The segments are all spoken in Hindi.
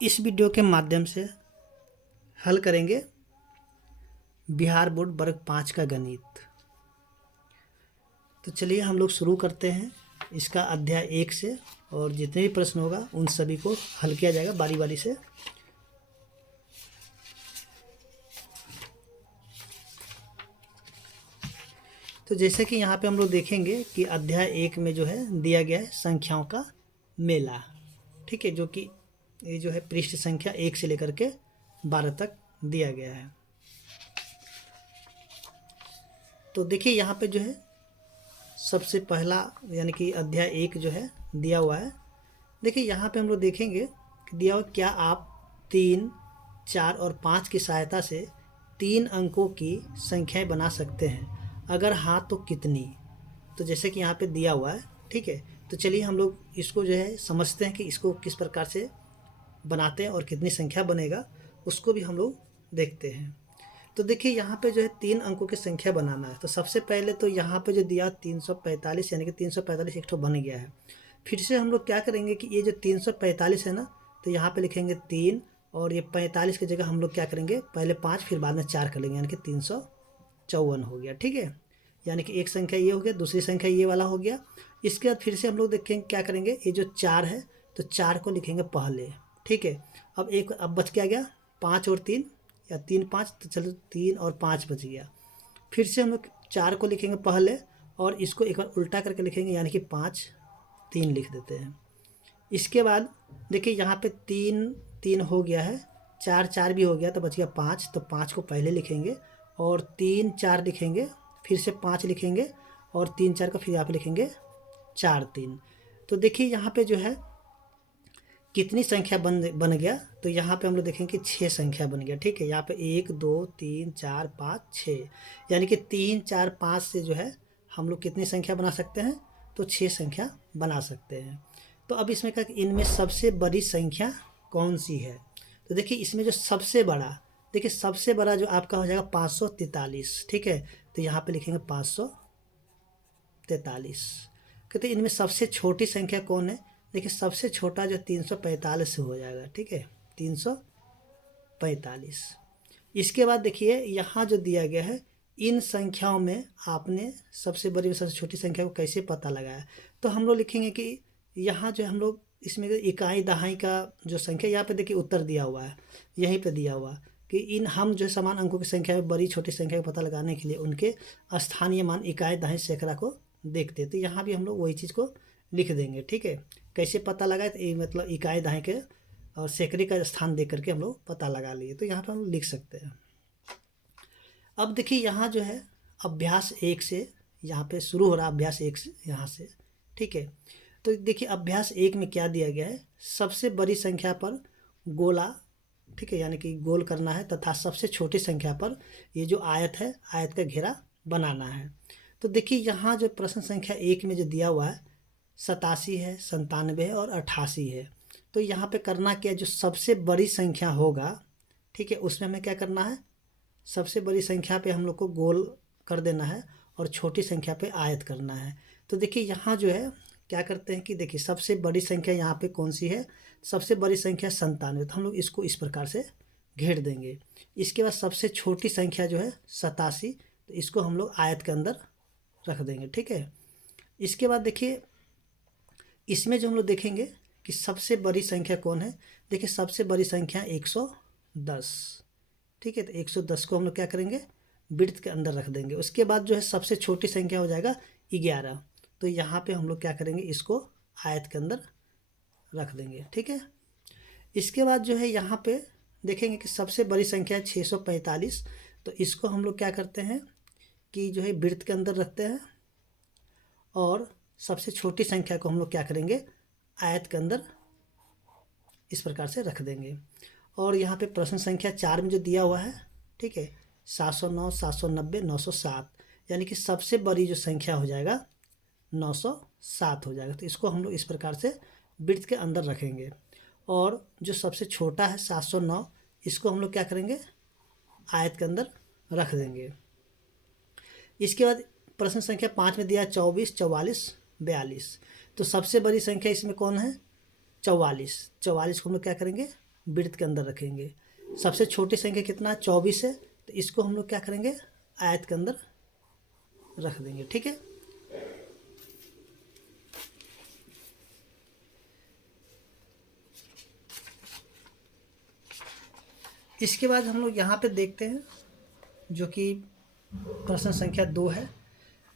इस वीडियो के माध्यम से हल करेंगे बिहार बोर्ड वर्ग 5 का गणित। तो चलिए हम लोग शुरू करते हैं इसका अध्याय 1 से, और जितने भी प्रश्न होगा उन सभी को हल किया जाएगा बारी बारी से। तो जैसे कि यहाँ पे हम लोग देखेंगे कि अध्याय 1 में जो है दिया गया है संख्याओं का मेला, ठीक है, जो कि ये जो है पृष्ठ संख्या 1 से लेकर के 12 तक दिया गया है। तो देखिए यहाँ पे जो है सबसे पहला यानी कि अध्याय 1 जो है दिया हुआ है। देखिए यहाँ पे हम लोग देखेंगे कि दिया हुआ, क्या आप 3, 4 और 5 की सहायता से 3 अंकों की संख्याएं बना सकते हैं? अगर हाँ तो कितनी? तो जैसे कि यहाँ पे दिया हुआ है, ठीक है। तो चलिए हम लोग इसको जो है समझते हैं कि इसको किस प्रकार से बनाते हैं और कितनी संख्या बनेगा, उसको भी हम लोग देखते हैं। तो देखिए यहाँ पे जो है 3 अंकों की संख्या बनाना है। तो सबसे पहले तो यहाँ पे जो दिया 345, यानी कि 345 एक ठो बन गया है। फिर से हम लोग क्या करेंगे कि ये जो 345 है ना, तो यहाँ पे लिखेंगे 3, और ये 45 की जगह हम लोग क्या करेंगे, पहले 5 फिर बाद में 4 कर लेंगे, यानी कि 354 हो गया, ठीक है। यानी कि एक संख्या ये हो गया, दूसरी संख्या ये वाला हो गया। इसके बाद फिर से हम लोग देखेंगे क्या करेंगे, ये जो 4 है तो 4 को लिखेंगे पहले, ठीक है। अब बच क्या गया, 5 और 3, या 3 5, तो चलो 3 और 5 बच गया। फिर से हम लोग 4 को लिखेंगे पहले, और इसको एक बार उल्टा करके लिखेंगे, यानी कि 5 3 लिख देते हैं। इसके बाद देखिए यहाँ पे 3 3 हो गया है, 4 4 भी हो गया, तो बच गया 5, तो 5 को पहले लिखेंगे और 3 4 लिखेंगे, फिर से 5 लिखेंगे, और 3 4 का फिर यहाँ पे लिखेंगे 4 3। तो देखिए यहाँ पे जो है कितनी संख्या बन गया, तो यहाँ पे हम लोग देखेंगे कि 6 संख्या बन गया, ठीक है। यहाँ पे 1 2 3 4 5 6, यानी कि 3 4 5 से जो है हम लोग कितनी संख्या बना सकते हैं, तो 6 संख्या बना सकते हैं। तो अब इसमें क्या, इनमें सबसे बड़ी संख्या कौन सी है? तो देखिए इसमें जो सबसे बड़ा, देखिए सबसे बड़ा जो आपका हो जाएगा 543, ठीक है। तो यहाँ पे लिखेंगे 543। कहते इनमें सबसे छोटी संख्या कौन है? देखिए सबसे छोटा जो 345 से हो जाएगा, ठीक है, 345। इसके बाद देखिए यहाँ जो दिया गया है, इन संख्याओं में आपने सबसे बड़ी और सबसे छोटी संख्या को कैसे पता लगाया? तो हम लोग लिखेंगे कि यहाँ जो हम लोग इसमें इकाई दहाई का जो संख्या, यहाँ पे देखिए उत्तर दिया हुआ है, यहीं पे दिया हुआ कि इन हम जो समान अंकों की संख्या में बड़ी छोटी संख्या का पता लगाने के लिए उनके स्थानीय मान इकाई दहाई सैकड़ा को देखते हैं। तो यहाँ भी हम लोग वही चीज़ को लिख देंगे, ठीक है। कैसे पता लगाए, तो ये मतलब इकाई दहाई के और सैकड़े का स्थान देख करके हम लोग पता लगा लिए, तो यहाँ पर हम लिख सकते हैं। अब देखिए यहाँ जो है अभ्यास 1 से यहाँ पे शुरू हो रहा है, अभ्यास 1 से यहाँ से, ठीक है। तो देखिए अभ्यास 1 में क्या दिया गया है, सबसे बड़ी संख्या पर गोला, ठीक है, यानी कि गोल करना है, तथा सबसे छोटी संख्या पर ये जो आयत है, आयत का घेरा बनाना है। तो देखिए यहाँ जो प्रश्न संख्या 1 में जो दिया हुआ है 87 है, 97 है और 88 है। तो यहाँ पे करना क्या है, जो सबसे बड़ी संख्या होगा, ठीक है, उसमें हमें क्या करना है, सबसे बड़ी संख्या पे हम लोग को गोल कर देना है और छोटी संख्या पे आयत करना है। तो देखिए यहाँ जो है क्या करते हैं कि देखिए सबसे बड़ी संख्या यहाँ पे कौन सी है, सबसे बड़ी संख्या 97, तो हम लोग इसको इस प्रकार से घेर देंगे। इसके बाद सबसे छोटी संख्या जो है 87, तो इसको हम लोग आयत के अंदर रख देंगे, ठीक है। इसके बाद देखिए इसमें जो हम लोग देखेंगे कि सबसे बड़ी संख्या कौन है, देखिए सबसे बड़ी संख्या 110, ठीक है। तो 110 को हम लोग क्या करेंगे, वृत्त के अंदर रख देंगे। उसके बाद जो है सबसे छोटी संख्या हो जाएगा 11, तो यहाँ पे हम लोग क्या करेंगे, इसको आयत के अंदर रख देंगे, ठीक है। इसके बाद जो है यहाँ पे देखेंगे कि सबसे बड़ी संख्या है 645, तो इसको हम लोग क्या करते हैं कि जो है वृत्त के अंदर रखते हैं, और सबसे छोटी संख्या को हम लोग क्या करेंगे, आयत के अंदर इस प्रकार से रख देंगे। और यहाँ पे प्रश्न संख्या 4 में जो दिया हुआ है, ठीक है, 709, 790, 907, यानी कि सबसे बड़ी जो संख्या हो जाएगा 907 हो जाएगा। तो इसको हम लोग इस प्रकार से वृत्त के अंदर रखेंगे। और जो सबसे छोटा है 709, इसको हम लोग क्या करेंगे, आयत के अंदर रख देंगे। इसके बाद प्रश्न संख्या 5 में दिया 24, 44, 42, तो सबसे बड़ी संख्या इसमें कौन है, 44, 44 को हम लोग क्या करेंगे, वृत्त के अंदर रखेंगे। सबसे छोटी संख्या कितना है, 24 है, तो इसको हम लोग क्या करेंगे, आयत के अंदर रख देंगे। ठीक है, इसके बाद हम लोग यहाँ पे देखते हैं जो कि प्रश्न संख्या 2 है।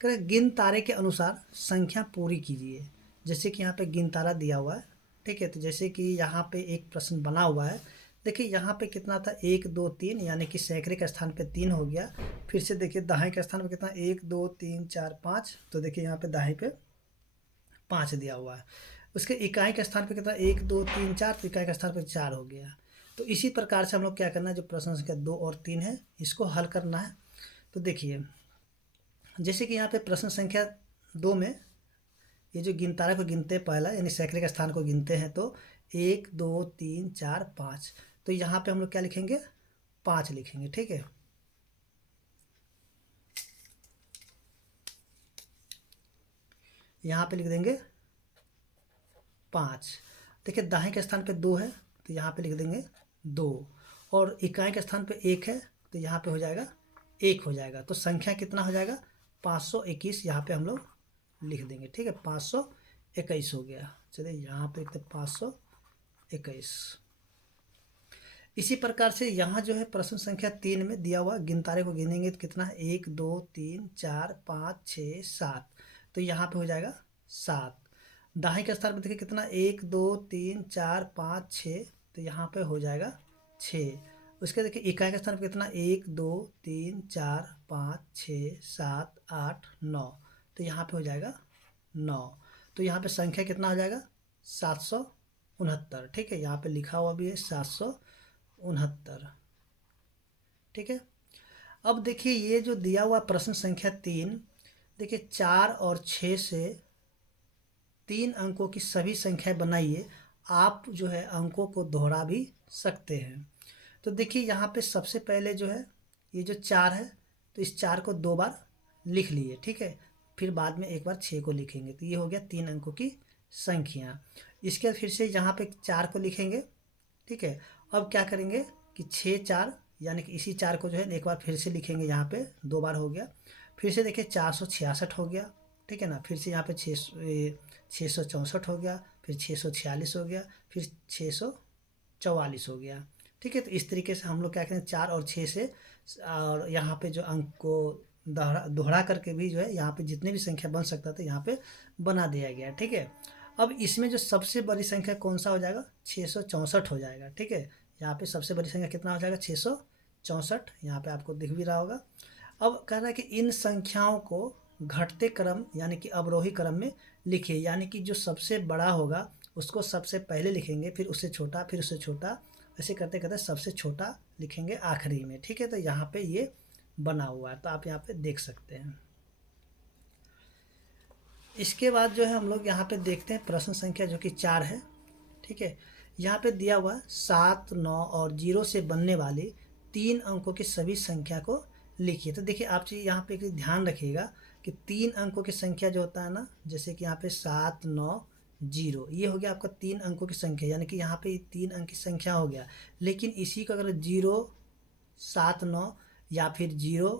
कह रहे गिन तारे के अनुसार संख्या पूरी कीजिए। जैसे कि यहाँ पे गिन तारा दिया हुआ है, ठीक है। तो जैसे कि यहाँ पे एक प्रश्न बना हुआ है, देखिए यहाँ पे कितना था, 1 2 3, यानी कि सैकड़े के स्थान पे 3 हो गया। फिर से देखिए दाएं के स्थान पे कितना, 1 2 3 4 5, तो देखिए यहाँ पे दाएं पे 5 दिया हुआ है। उसके इकाई के स्थान पे कितना, 1 2 3 4, तो इकाई के स्थान पे 4 हो गया। तो इसी प्रकार से हम लोग क्या करना है, जो प्रश्न संख्या 2 और 3 है इसको हल करना है। तो देखिए जैसे कि यहाँ पे प्रश्न संख्या 2 में ये जो गिनतारा को गिनते हैं पहला, यानी सैकड़े के स्थान को गिनते हैं, तो 1 2 3 4 5, तो यहाँ पे हम लोग क्या लिखेंगे, 5 लिखेंगे। ठीक है, यहाँ पे लिख देंगे 5। देखिए दाएं के स्थान पे 2 है, तो यहाँ पे लिख देंगे 2, और इकाई के स्थान पे 1 है, तो यहाँ पे हो जाएगा 1 हो जाएगा। तो संख्या कितना हो जाएगा, 521 यहाँ पे हम लोग लिख देंगे। ठीक है, 521 हो गया। चलिए यहाँ पे लिखते 521। इसी प्रकार से यहाँ जो है प्रश्न संख्या 3 में दिया हुआ गिनतारे को गिनेंगे तो कितना है, 1 2 3 4 5 6 7, तो यहाँ पे हो जाएगा 7। दाएं के स्थान पे देखिए कितना, 1 2 3 4 5 6, तो यहाँ पे हो जाएगा 6। उसके देखिए इकाई के स्थान पे कितना, 1 2 3 4 5 6 7 8 9, तो यहाँ पे हो जाएगा 9। तो यहाँ पे संख्या कितना हो जाएगा, 769। ठीक है, यहाँ पे लिखा हुआ भी है 769। ठीक है, अब देखिए ये जो दिया हुआ प्रश्न संख्या 3, देखिए 4 और 6 से 3 अंकों की सभी संख्याएं बनाइए। आप जो है अंकों को दोहरा भी सकते हैं। तो देखिए यहाँ पे सबसे पहले जो है ये जो 4 है, तो इस 4 को 2 बार लिख लिए। ठीक है, फिर बाद में एक बार 6 को लिखेंगे, तो ये हो गया 3 अंकों की संख्या। इसके बाद फिर से यहाँ पे 4 को लिखेंगे। ठीक है, अब क्या करेंगे कि 6 4, यानी कि इसी 4 को जो है एक बार फिर से लिखेंगे, यहाँ पे 2 बार हो गया। फिर से देखिए 466 हो गया। ठीक है ना, फिर से यहाँ पे 664 हो गया, फिर 646 हो गया, फिर 644 हो गया। ठीक है, तो इस तरीके से हम लोग क्या करें, 4 और 6 से, और यहाँ पे जो अंक को दोहरा करके भी जो है यहाँ पे जितने भी संख्या बन सकता था यहाँ पे बना दिया गया। ठीक है, अब इसमें जो सबसे बड़ी संख्या कौन सा हो जाएगा, 664 हो जाएगा। ठीक है, यहाँ पे सबसे बड़ी संख्या कितना हो जाएगा, 664, यहाँ पे आपको दिख भी रहा होगा। अब कह रहा है कि इन संख्याओं को घटते क्रम यानी कि अवरोही क्रम में लिखिए, यानी कि जो सबसे बड़ा होगा उसको सबसे पहले लिखेंगे, फिर उससे छोटा, फिर उससे छोटा, ऐसे करते करते सबसे छोटा लिखेंगे आखिरी में। ठीक है, तो यहाँ पे ये बना हुआ है, तो आप यहाँ पे देख सकते हैं। इसके बाद जो है हम लोग यहाँ पे देखते हैं प्रश्न संख्या जो कि 4 है। ठीक है, यहाँ पे दिया हुआ 7 9 और 0 से बनने वाली 3 अंकों की सभी संख्या को लिखिए। तो देखिए आप चीज़ यहाँ पे एक ध्यान रखिएगा कि 3 अंकों की संख्या जो होता है ना, जैसे कि यहाँ पे 7 9 0, ये हो गया आपका 3 अंकों की संख्या, यानी कि यहाँ पे 3 अंक की संख्या हो गया। लेकिन इसी को अगर 0 7 9 या फिर 0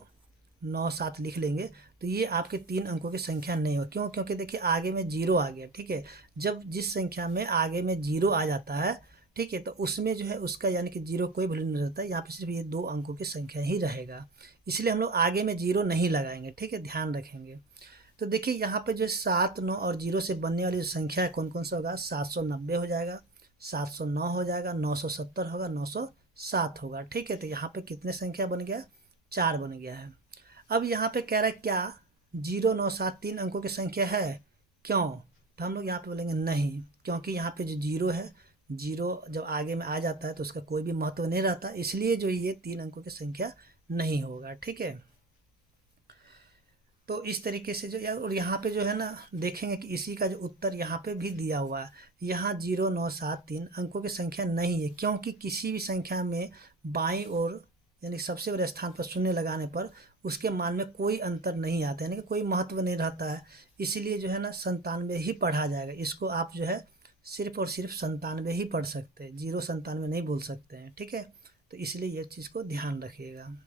9 7 लिख लेंगे तो ये आपके 3 अंकों की संख्या नहीं हो। क्यों? क्योंकि देखिए आगे में 0 आ गया। ठीक है, जब जिस संख्या में आगे में 0 आ जाता है, ठीक है, तो उसमें जो है उसका यानी कि 0 कोई वैल्यू नहीं रहता है, यहाँ पे सिर्फ ये 2 अंकों की संख्या ही रहेगा। इसलिए हम लोग आगे में 0 नहीं लगाएंगे। ठीक है, ध्यान रखेंगे। तो देखिए यहाँ पे जो 7 9 और 0 से बनने वाली संख्या है कौन कौन सा होगा, 790 हो जाएगा, 709 हो जाएगा, 970 होगा, 907 होगा। ठीक है, तो यहाँ पे कितने संख्या बन गया, 4 बन गया है। अब यहाँ पे कह रहा है क्या 0 9 7 3 अंकों की संख्या है, क्यों? तो हम लोग यहाँ पे बोलेंगे नहीं, क्योंकि यहाँ पे जो 0 है, 0 जब आगे में आ जाता है तो उसका कोई भी महत्व नहीं रहता, इसलिए जो ये 3 अंकों की संख्या नहीं होगा। ठीक है, तो इस तरीके से जो यार, और यहाँ पे जो है ना देखेंगे कि इसी का जो उत्तर यहाँ पे भी दिया हुआ है, यहाँ 0 9 7 3 अंकों की संख्या नहीं है, क्योंकि किसी भी संख्या में बाईं ओर यानी सबसे बड़े स्थान पर शून्य लगाने पर उसके मान में कोई अंतर नहीं आता, यानी कि कोई महत्व नहीं रहता है, इसीलिए जो है ना 97 ही पढ़ा जाएगा। इसको आप जो है सिर्फ और सिर्फ 97 ही पढ़ सकते हैं, 0 97 नहीं बोल सकते हैं, ठीक है। तो इसलिए ये चीज़ को ध्यान रखिएगा।